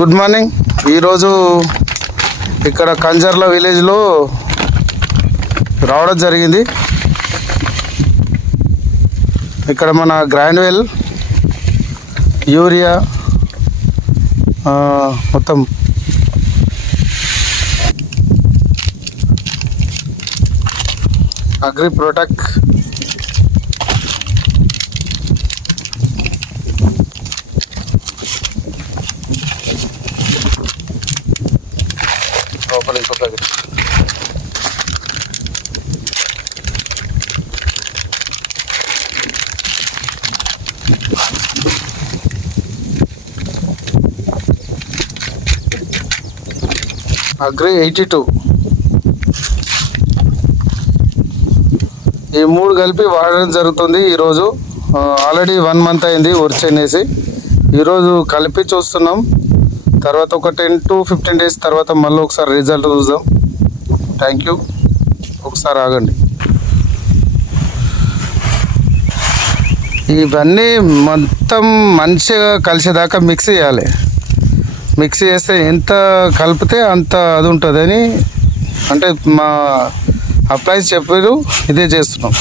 Good morning. ఈరోజు ఇక్కడ కంజర్ల విలేజ్లో రావడం జరిగింది. ఇక్కడ మన గ్రాన్యువల్ యూరియా మొత్తం అగ్రి ప్రొటెక్ట్ లోపల ఇంకొక అగ్రి 82 ఈ మూడు కలిపి వాడడం జరుగుతుంది. ఈరోజు ఆల్రెడీ 1 మంత్ అయింది వర్చేసి. ఈరోజు కలిపి చూస్తున్నాం. తర్వాత ఒక 10 to 15 days తర్వాత మళ్ళీ ఒకసారి రిజల్ట్ చూద్దాం. Thank you. ఒకసారి ఆగండి. ఇవన్నీ మొత్తం మంచిగా కలిసేదాకా మిక్స్ చేయాలి. మిక్స్ చేస్తే ఎంత కలిపితే అంత అది ఉంటుందని అంటే మా అప్లైస్ చెప్పారు, ఇదే చేస్తున్నాం.